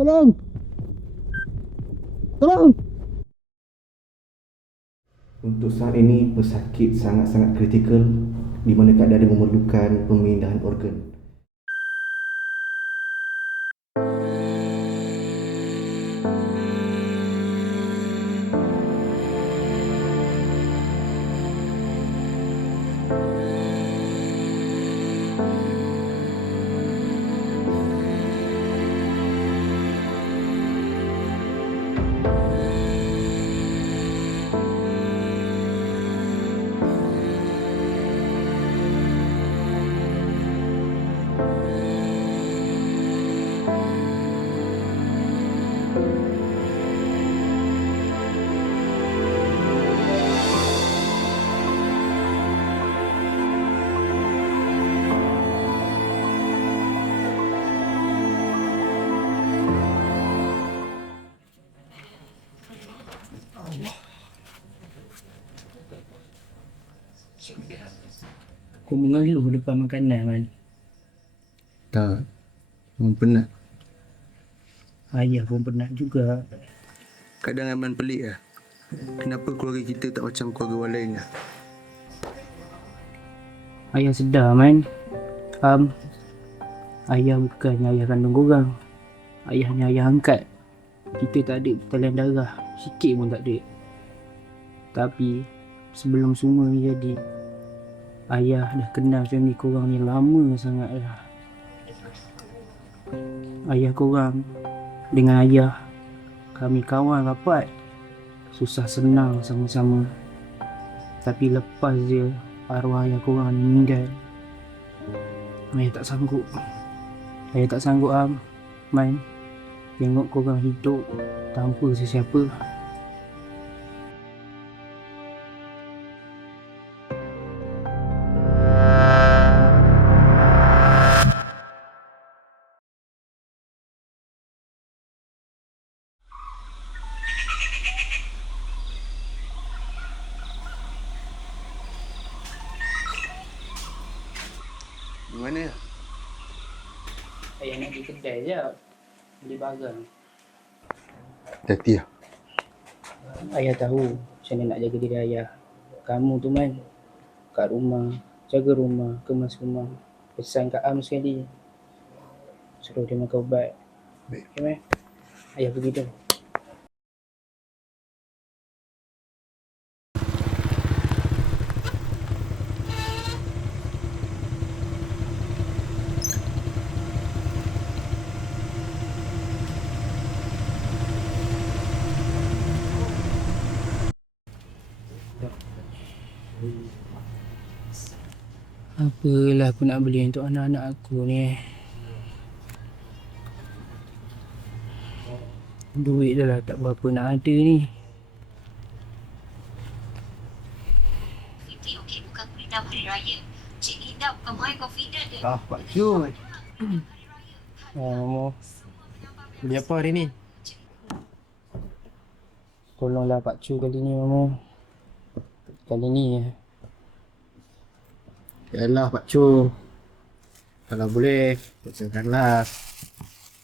Tolong! Tolong! Untuk saat ini, pesakit sangat-sangat kritikal di mana keadaan dia memerlukan pemindahan organ. Kau mengeluh depan makanan, Man. Tak, memang penat. Ayah pun penat juga. Kadang Aiman pelik lah. Kenapa keluarga kita tak macam keluarga orang lain lah? Ayah sedar, Man. Ayah bukannya ayah kandung korang. Ayahnya ayah angkat. Kita tak ada pertalian darah. Sikit pun tak ada. Tapi, sebelum semua ni jadi, ayah dah kenal family korang ni lama sangat dah. Ayah korang dengan ayah, kami kawan rapat. Susah senang sama-sama. Tapi lepas dia arwah ayah korang ni meninggal, ayah tak sanggup. Ayah tak sanggup, Man. Tengok korang hidup tanpa sesiapa. Di mana? Ayah nak pergi kedai je, beli barang. Hati lah. Ayah tahu macam mana nak jaga diri ayah. Kamu tu, Man, kat rumah, jaga rumah, kemas rumah. Pesan kat sekali, suruh dia makan ubat. Baik. Okay, Man? Ayah pergi tu. Apalah aku nak beli untuk anak-anak aku ni. Duit dah lah tak berapa nak ada ni. Okey, bukan kuliah hari raya. Cik Linda bukan main confident dia. Ah, Pak Jun. Momo, Beli apa hari ni? tolonglah Pak Cu kali ni, Momo. Kali ni Yalah Pak Cu. Kalau boleh, pesankanlah.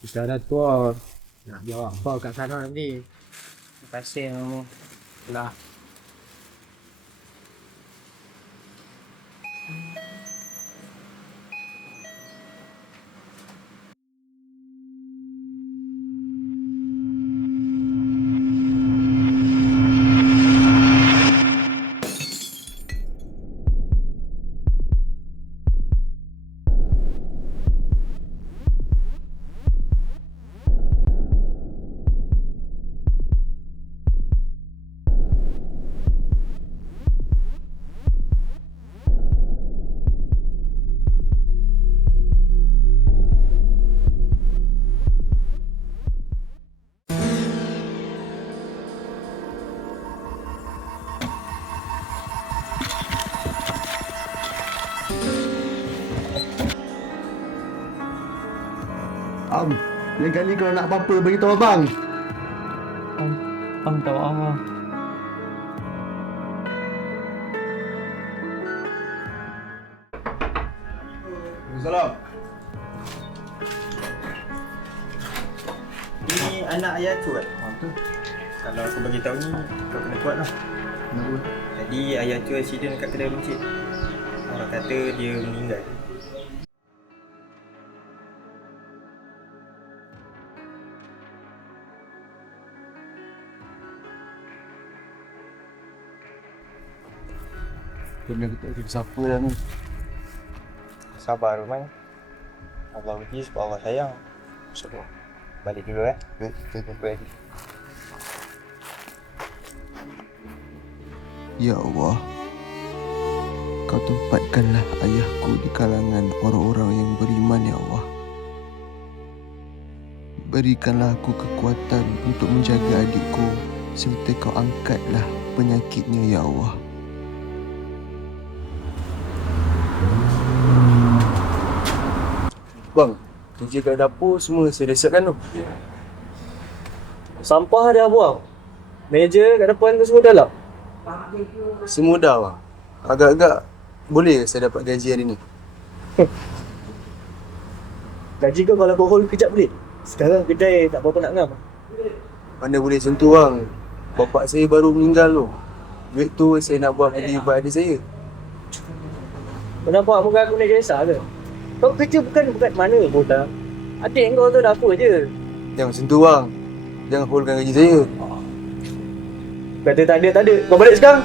Kita dah tua. Nak jawab apa kat sana nanti. terima kasih, Momo. Lah. Lain kali kalau nak apa-apa, beritahu abang. Abang tahu Allah. Salam. anak ayah tu kan? Kalau aku bagi tahu ni, kau kena kuat lah. Kenapa? Jadi ayah tu accident kat kedai runcit. Orang kata dia meninggal. Benda kita ada siapa dah ni. Sabar Roman. Allah uji sebab Allah sayang. InsyaAllah. Balik dulu Kita Jumpa lagi. Ya Allah, Kau tempatkanlah ayahku di kalangan orang-orang yang beriman, Ya Allah. Berikanlah aku kekuatan untuk menjaga adikku serta Kau angkatlah penyakitnya, Ya Allah. Bang, kerja kat dapur semua saya dah siapkan tu. Sampah dah buang. Meja kat depan tu semua dah lap. Semua dah bang. Agak-agak boleh saya dapat gaji hari ni. Gaji kau kalau kau hold kejap boleh? Sekarang kedai tak berapa nak ngam. Mana boleh sentuh bang. Bapak saya baru meninggal tu. Duit tu saya nak buat beli buat adik saya. Kau nampak muka aku ni kisah ke? Kau kerja bukan mana pun tak. Adik kau tu dah apa je. Jangan sentuh bang. Jangan holdkan gaji saya. Kata tak ada. Kau balik sekarang.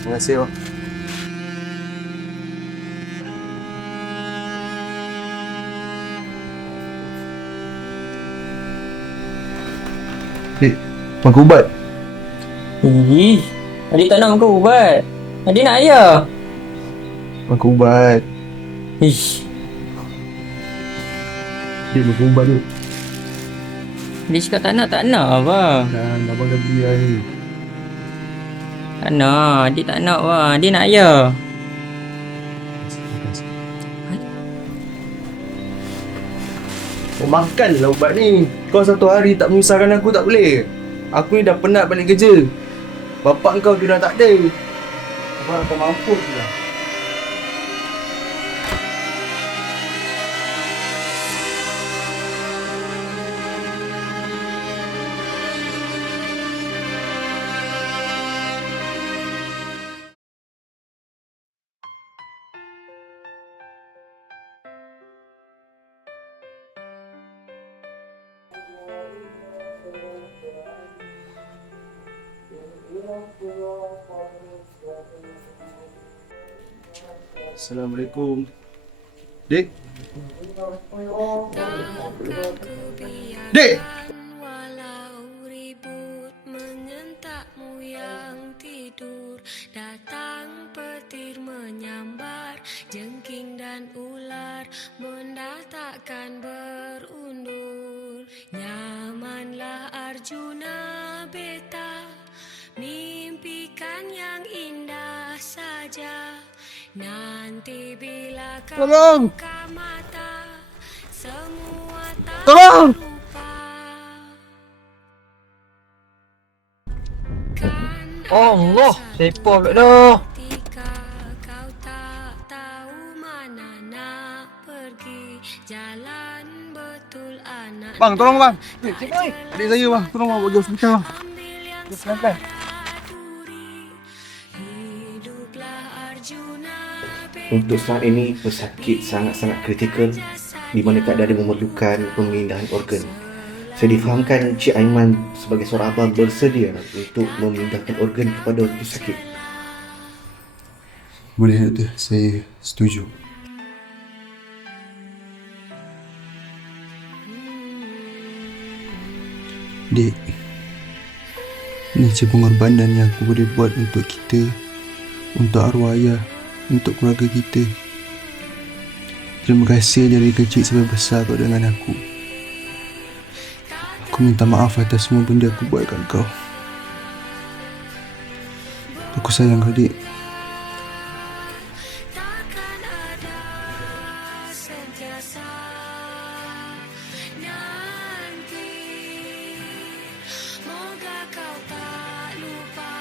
Terima kasih bang. Dek, makan ubat. Ih, adik tak nak makan ubat. Adik nak ayah. Makan ubat. Ish, Dek, makan ubat tu. dia cakap tak nak abang. Dan abang dah beli hari ni. Tak nak, adik tak nak bang. Adik nak ayah. Kau makanlah ubat ni. Kau satu hari tak menyusahkan aku tak boleh. Aku ni dah penat balik kerja. Bapak kau tu dah tak ada. Abang kau mampus lah. Assalamualaikum. Dek. Dek. Walau ribut menyentakmu yang tidur, datang petir menyambar, jengking dan ular benda takkan berundur. Nyamanlah Arjuna beta, mimpikan yang indah saja. Nanti bila kau buka mata, semua tak lupa. Allah, sepak pula dah. Ketika kau tak tahu mana nak pergi, jalan betul anak. Bang, tolong bang. Adik saya bang, tolong bang pergi hospital bang. Ambil yang Pelan-pelan. duri. Hiduplah Arjuna Untuk saat ini, pesakit sangat-sangat kritikal di mana keadaan dia memerlukan pemindahan organ. Saya difahamkan Cik Aiman sebagai seorang abang bersedia untuk memindahkan organ kepada pesakit. Boleh doktor, saya setuju. Dek, ini je pengorbanan yang aku boleh buat untuk kita, untuk arwah ayah, untuk keluarga kita. Terima kasih dari kecil sampai besar kau dengan aku. Aku minta maaf atas semua benda aku buat kat kau. Aku sayang kau, Dek. takkan ada sentiasa nanti. Moga kau tak lupa.